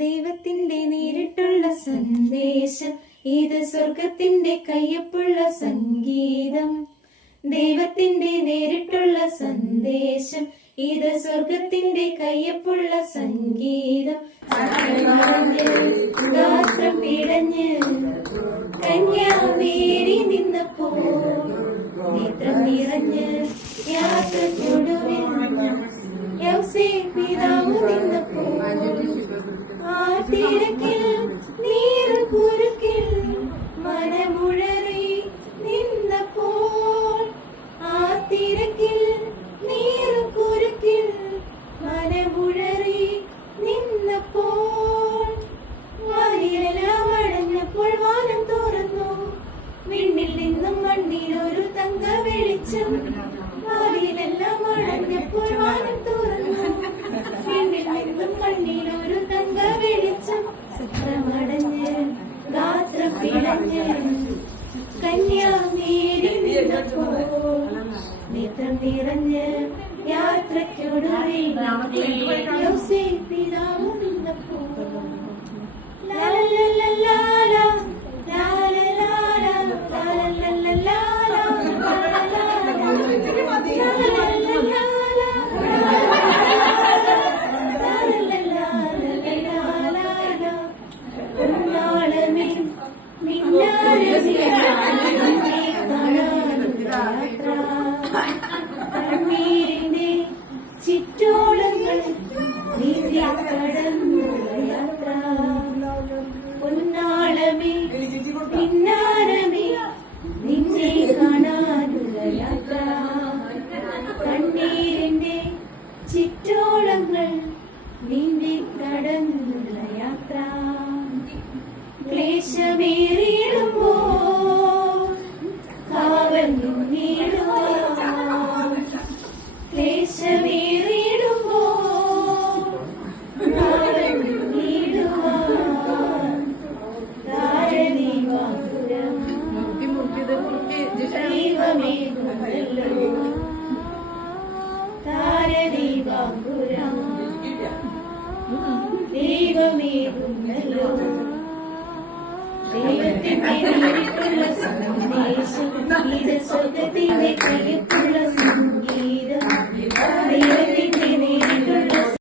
ദൈവത്തിന്റെ നേരിട്ടുള്ള സന്ദേശം, ഇത് സ്വർഗത്തിന്റെ കയ്യൊപ്പുള്ള സംഗീതം. ദൈവത്തിന്റെ നേരിട്ടുള്ള സന്ദേശം, ഇത് സ്വർഗത്തിന്റെ കയ്യൊപ്പുള്ള സംഗീതം. ഗാത്രം പിടഞ്ഞ് കന്യാമേരി നിന്നപ്പോൾ നേത്രം നിറഞ്ഞ് യാത്രക്കൊടുവിൽ പിതാവ് നിന്നപ്പോൾ ആ തിരക്കിൽ നീറ് കുരുക്കിൽ മനമുഴറി നിന്നപ്പോൾ ആ തിരക്കിൽ നീറ് കുരുക്കിൽ മനമുഴറി നിന്നപ്പോൾ വാരിയെല്ലാം അടഞ്ഞപ്പോൾ വാനം തുറന്നു, വിണ്ണിൽ നിന്നും മണ്ണിലൊരു തങ്ക വെളിച്ചം. വാരിയെല്ലാം അടഞ്ഞപ്പോൾ വാനം തുറന്നു, വിണ്ണിൽ നിന്നും മണ്ണിലൊരു തങ്ക വെളിച്ചം. സത്രമടഞ്ഞ് ഗാത്രം പിടഞ്ഞ് കന്യാമേരി നിന്നപ്പോൾ നേത്രം നിറഞ്ഞ് യാത്രയ്ക്കൊടുവിൽ പിതാവ് നിന്നപ്പോൾ കണ്ണീരിന്റെ ചിറ്റോളങ്ങൾ നീന്തി കടന്നുള്ള യാത്ര. പൊന്നാളമേ പിന്നാരമേ നിന്നെ കാണാനുള്ള യാത്ര. കണ്ണീരിന്റെ ചിറ്റോളങ്ങൾ നീന്തി കടന്നുള്ള യാത്ര. ക്ലേശമേറിയിടുമ്പോ കാവൽ നിന്നിടുവാൻ, ക്ലേശമേറിയിടുമ്പോ കാവൽ നിന്നിടുവാൻ. താരദീപാങ്കുരം ദൈവമേകുമല്ലോ, താരദീപാങ്കുരം ദൈവമേകുമല്ലോ. ദൈവത്തിന്റെ നേരിട്ടുള്ള സന്ദേശം, ഇത് സ്വർഗത്തിന്റെ കയ്യൊപ്പുള്ള